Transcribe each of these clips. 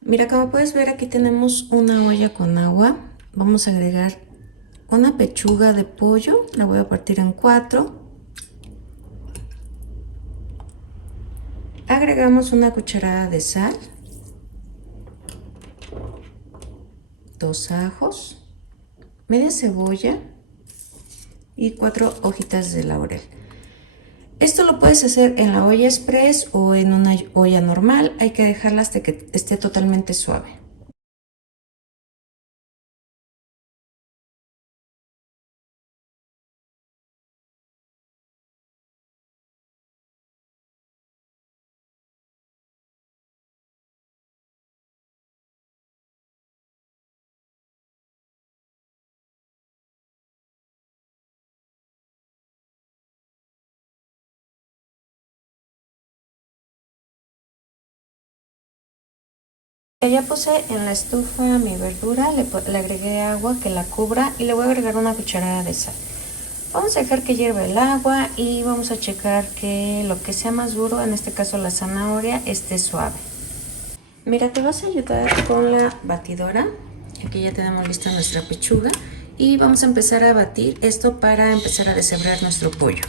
Mira, como puedes ver, aquí tenemos una olla con agua. Vamos a agregar una pechuga de pollo, la voy a partir en 4. Agregamos una cucharada de sal, 2 ajos, media cebolla y 4 hojitas de laurel. Esto lo puedes hacer en la olla express o en una olla normal. Hay que dejarla hasta que esté totalmente suave. Ya puse en la estufa mi verdura, le agregué agua que la cubra y le voy a agregar una cucharada de sal. Vamos a dejar que hierva el agua y vamos a checar que lo que sea más duro, en este caso la zanahoria, esté suave. Mira, te vas a ayudar con la batidora. Aquí ya tenemos lista nuestra pechuga y vamos a empezar a batir esto para empezar a deshebrar nuestro pollo.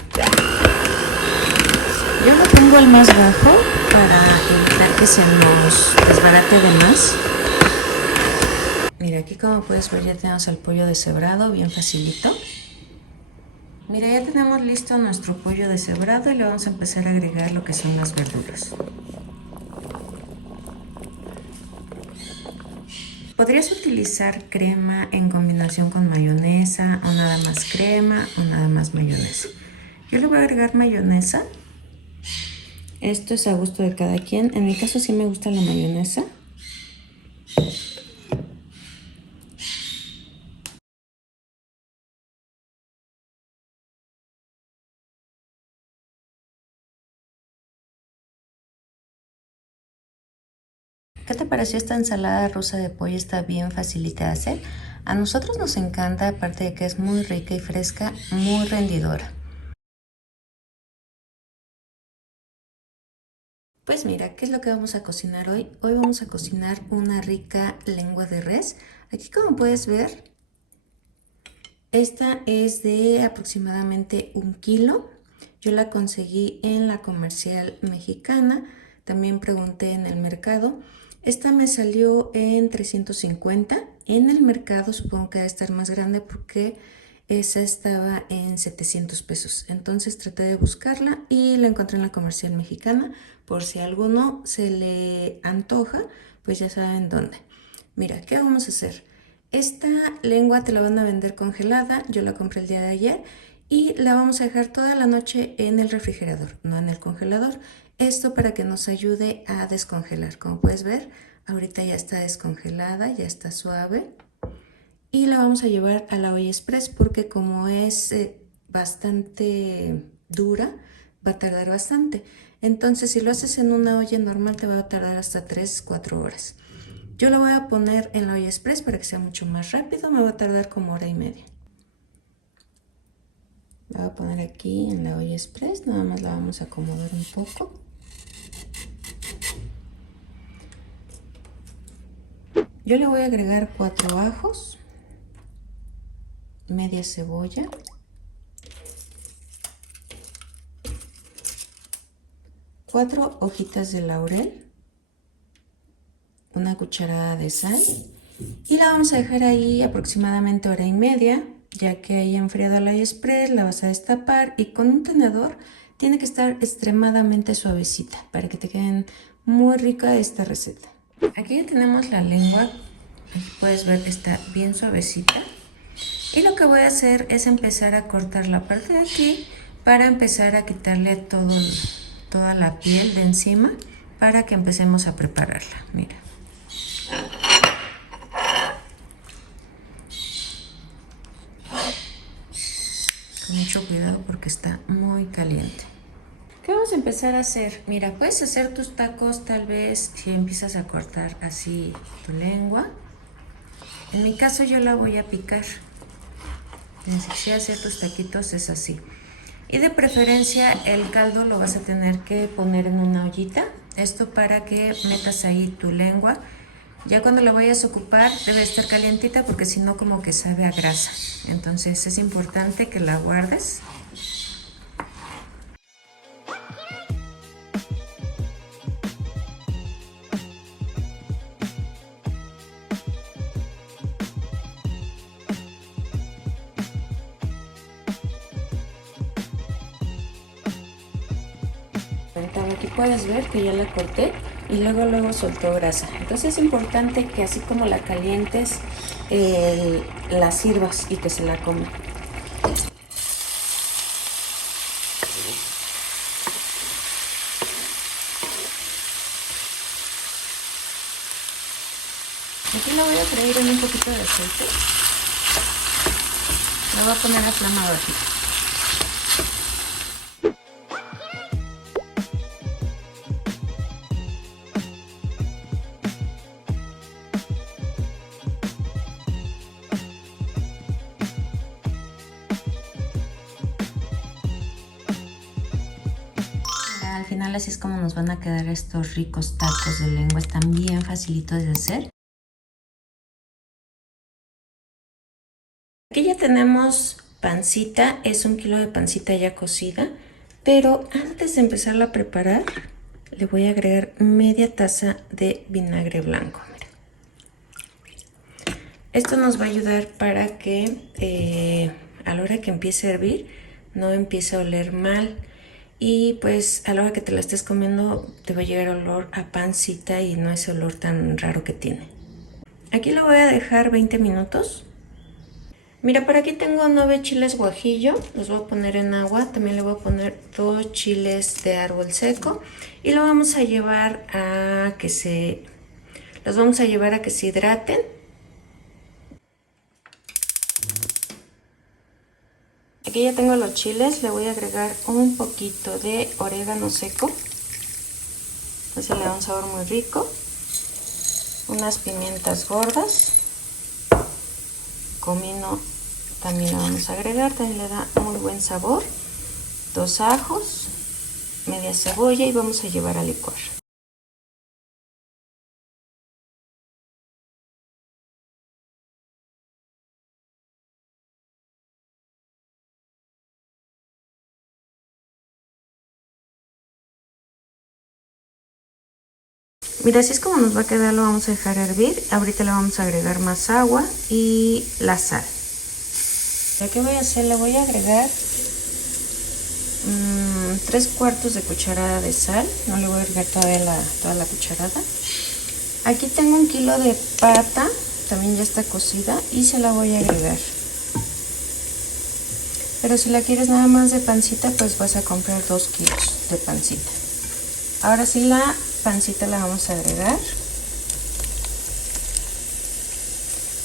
Yo lo pongo al más bajo para evitar que se nos desbarate de más. Mira, aquí como puedes ver ya tenemos el pollo deshebrado, bien facilito. Mira, ya tenemos listo nuestro pollo deshebrado y le vamos a empezar a agregar lo que son las verduras. Podrías utilizar crema en combinación con mayonesa, o nada más crema, o nada más mayonesa. Yo le voy a agregar mayonesa. Esto es a gusto de cada quien. En mi caso sí me gusta la mayonesa. ¿Qué te pareció esta ensalada rusa de pollo? Está bien facilita de hacer. A nosotros nos encanta, aparte de que es muy rica y fresca, muy rendidora. Pues mira, ¿qué es lo que vamos a cocinar hoy? Hoy vamos a cocinar una rica lengua de res. Aquí como puedes ver, esta es de aproximadamente 1 kilo. Yo la conseguí en la comercial mexicana. También pregunté en el mercado. Esta me salió en 350. En el mercado supongo que va a estar más grande porque esa estaba en 700 pesos. Entonces traté de buscarla y la encontré en la comercial mexicana. Por si a alguno se le antoja, pues ya saben dónde. Mira, ¿qué vamos a hacer? Esta lengua te la van a vender congelada. Yo la compré el día de ayer y la vamos a dejar toda la noche en el refrigerador, no en el congelador. Esto para que nos ayude a descongelar. Como puedes ver, ahorita ya está descongelada, ya está suave. Y la vamos a llevar a la olla express porque como es bastante dura, va a tardar bastante. Entonces, si lo haces en una olla normal, te va a tardar hasta 3-4 horas. Yo la voy a poner en la olla express para que sea mucho más rápido. Me va a tardar como 1 hora y media. La voy a poner aquí en la olla express. Nada más la vamos a acomodar un poco. Yo le voy a agregar 4 ajos, media cebolla, 4 hojitas de laurel, una cucharada de sal y la vamos a dejar ahí aproximadamente 1 hora y media. Ya que haya enfriado la express, la vas a destapar y con un tenedor tiene que estar extremadamente suavecita para que te queden muy rica esta receta. Aquí ya tenemos la lengua, aquí puedes ver que está bien suavecita y lo que voy a hacer es empezar a cortar la parte de aquí para empezar a quitarle toda la piel de encima para que empecemos a prepararla. Mira. Mucho cuidado porque está muy caliente. ¿Qué vamos a empezar a hacer? Mira, puedes hacer tus tacos tal vez si empiezas a cortar así tu lengua. En mi caso yo la voy a picar. Si hacer tus taquitos es así. Y de preferencia el caldo lo vas a tener que poner en una ollita. Esto para que metas ahí tu lengua Ya cuando la vayas a ocupar debe estar calientita porque si no como que sabe a grasa. Entonces es importante que la guardes. Aquí puedes ver que ya la corté y luego soltó grasa. Entonces es importante que así como la calientes, la sirvas y que se la coma. Aquí la voy a freír en un poquito de aceite. La voy a poner a flama bajita. Al final así es como nos van a quedar estos ricos tacos de lengua. Están bien facilitos de hacer. Aquí ya tenemos pancita, es 1 kilo de pancita ya cocida, pero antes de empezarla a preparar le voy a agregar media taza de vinagre blanco. Mira. Esto nos va a ayudar para que a la hora que empiece a hervir no empiece a oler mal y pues a la hora que te la estés comiendo te va a llegar olor a pancita y no ese olor tan raro que tiene. Aquí lo voy a dejar 20 minutos. Mira, por aquí tengo 9 chiles guajillo, los voy a poner en agua, también le voy a poner 2 chiles de árbol seco y lo vamos a llevar a que se hidraten. Aquí ya tengo los chiles, le voy a agregar un poquito de orégano seco, así le da un sabor muy rico, unas pimientas gordas, comino también la vamos a agregar, también le da muy buen sabor, 2 ajos, media cebolla y vamos a llevar a licuar. Mira, así es como nos va a quedar, lo vamos a dejar hervir. Ahorita le vamos a agregar más agua y la sal. ¿Qué voy a hacer? Le voy a agregar 3/4 de cucharada de sal. No le voy a agregar toda la cucharada. Aquí tengo 1 kilo de pata, también ya está cocida y se la voy a agregar. Pero si la quieres nada más de pancita, pues vas a comprar 2 kilos de pancita. Ahora sí la pancita la vamos a agregar.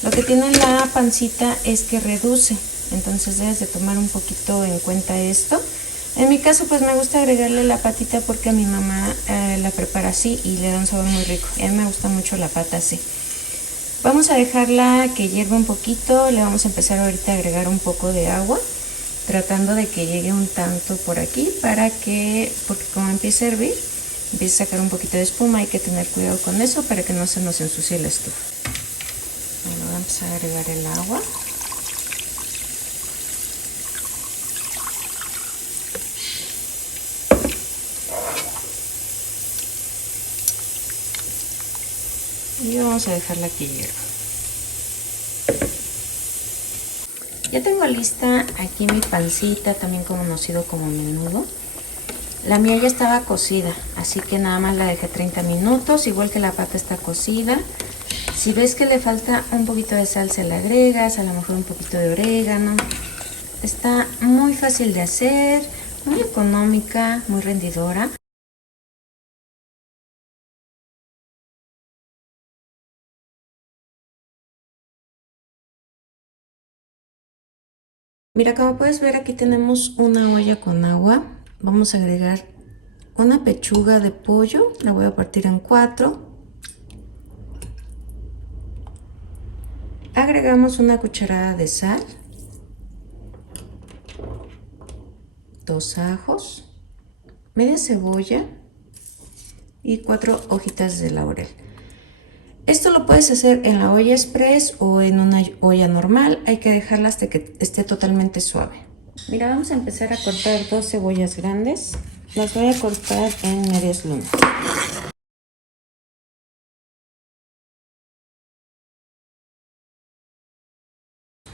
Lo que tiene la pancita es que reduce, entonces debes de tomar un poquito en cuenta esto. En mi caso pues me gusta agregarle la patita porque a mi mamá la prepara así y le da un sabor muy rico. Y a mí me gusta mucho la pata así. Vamos a dejarla que hierva un poquito, le vamos a empezar ahorita a agregar un poco de agua, tratando de que llegue un tanto por aquí porque como empieza a hervir, empieza a sacar un poquito de espuma, hay que tener cuidado con eso para que no se nos ensucie la estufa. Bueno, voy a empezar a agregar el agua. Y vamos a dejarla que hierva. Ya tengo lista aquí mi pancita, también conocido como menudo. La mía ya estaba cocida, así que nada más la dejé 30 minutos, igual que la pata está cocida. Si ves que le falta un poquito de sal, se le agregas, a lo mejor un poquito de orégano. Está muy fácil de hacer, muy económica, muy rendidora. Mira, como puedes ver aquí tenemos una olla con agua. Vamos a agregar una pechuga de pollo, la voy a partir en 4. Agregamos una cucharada de sal, 2 ajos, media cebolla y 4 hojitas de laurel. Esto lo puedes hacer en la olla express o en una olla normal. Hay que dejarla hasta que esté totalmente suave. Mira, vamos a empezar a cortar 2 cebollas grandes. Las voy a cortar en medias lunas.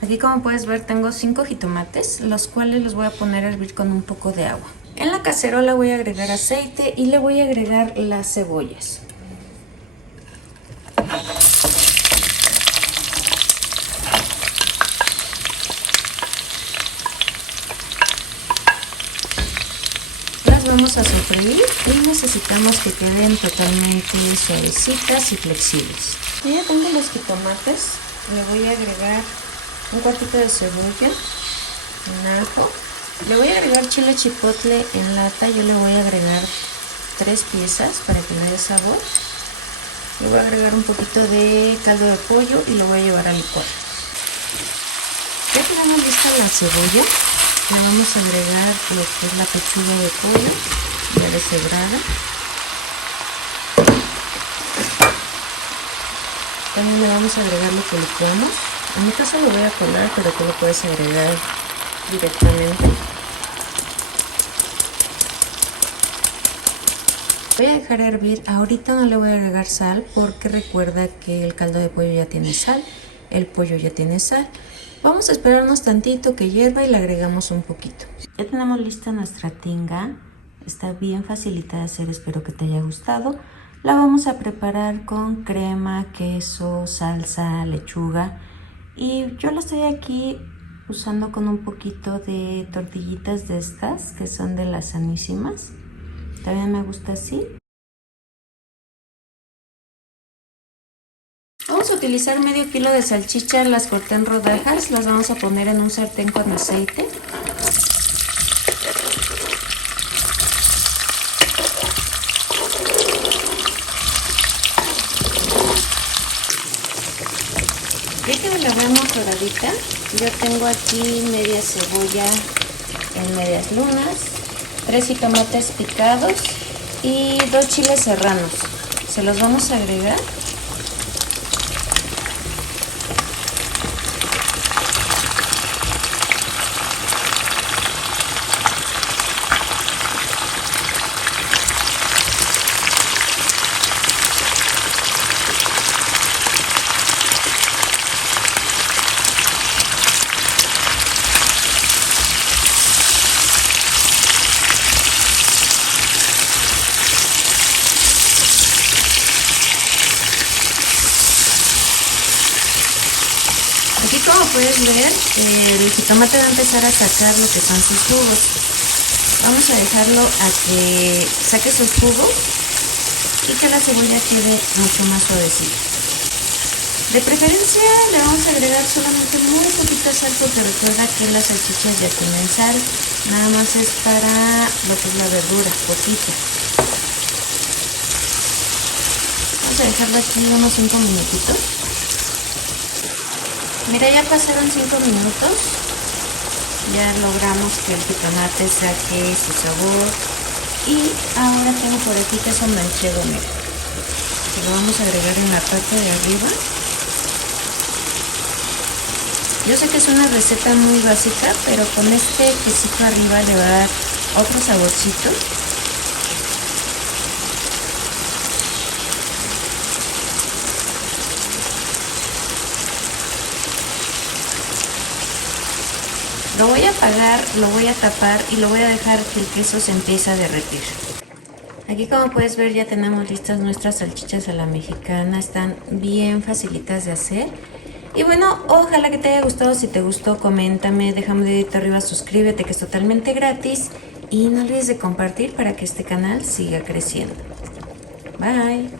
Aquí, como puedes ver, tengo 5 jitomates, los cuales los voy a poner a hervir con un poco de agua. En la cacerola voy a agregar aceite y le voy a agregar las cebollas. Las vamos a sofreír y necesitamos que queden totalmente suavecitas y flexibles. Y ya tengo los jitomates, le voy a agregar un cuartito de cebolla, un ajo. Le voy a agregar chile chipotle en lata. Yo le voy a agregar 3 piezas para que le dé sabor. Le voy a agregar un poquito de caldo de pollo y lo voy a llevar a licuar. Ya tenemos lista la cebolla. Le vamos a agregar lo que es la pechuga de pollo ya deshebrada. También le vamos a agregar lo que licuamos. En mi caso lo voy a colar, pero tú lo puedes agregar directamente. Voy a dejar hervir. Ahorita no le voy a agregar sal porque recuerda que el caldo de pollo ya tiene sal, el pollo ya tiene sal. Vamos a esperarnos tantito que hierva y le agregamos un poquito. Ya tenemos lista nuestra tinga. Está bien facilita de hacer, espero que te haya gustado. La vamos a preparar con crema, queso, salsa, lechuga. Y yo la estoy aquí usando con un poquito de tortillitas de estas, que son de las sanísimas. También me gusta así. Vamos a utilizar medio kilo de salchichas, las corté en rodajas, las vamos a poner en un sartén con aceite. Ya que la vemos doradita, yo tengo aquí media cebolla en medias lunas, 3 jitomates picados y 2 chiles serranos. Se los vamos a agregar. Aquí, como puedes ver, el jitomate va a empezar a sacar lo que son sus jugos. Vamos a dejarlo a que saque sus jugos y que la cebolla quede mucho más suavecita. De preferencia le vamos a agregar solamente muy poquita sal porque recuerda que las salchichas ya tienen sal. Nada más es para lo que es la verdura, poquito. Vamos a dejarlo aquí unos 5 minutitos. Mira, ya pasaron 5 minutos, ya logramos que el jitomate saque su sabor y ahora tengo por aquí queso manchego, mira, que lo vamos a agregar en la parte de arriba. Yo sé que es una receta muy básica, pero con este quesito arriba le va a dar otro saborcito. Lo voy a apagar, lo voy a tapar y lo voy a dejar que el queso se empiece a derretir. Aquí, como puedes ver, ya tenemos listas nuestras salchichas a la mexicana. Están bien facilitas de hacer. Y bueno, ojalá que te haya gustado. Si te gustó, coméntame, déjame un dedito arriba, suscríbete, que es totalmente gratis. Y no olvides de compartir para que este canal siga creciendo. Bye.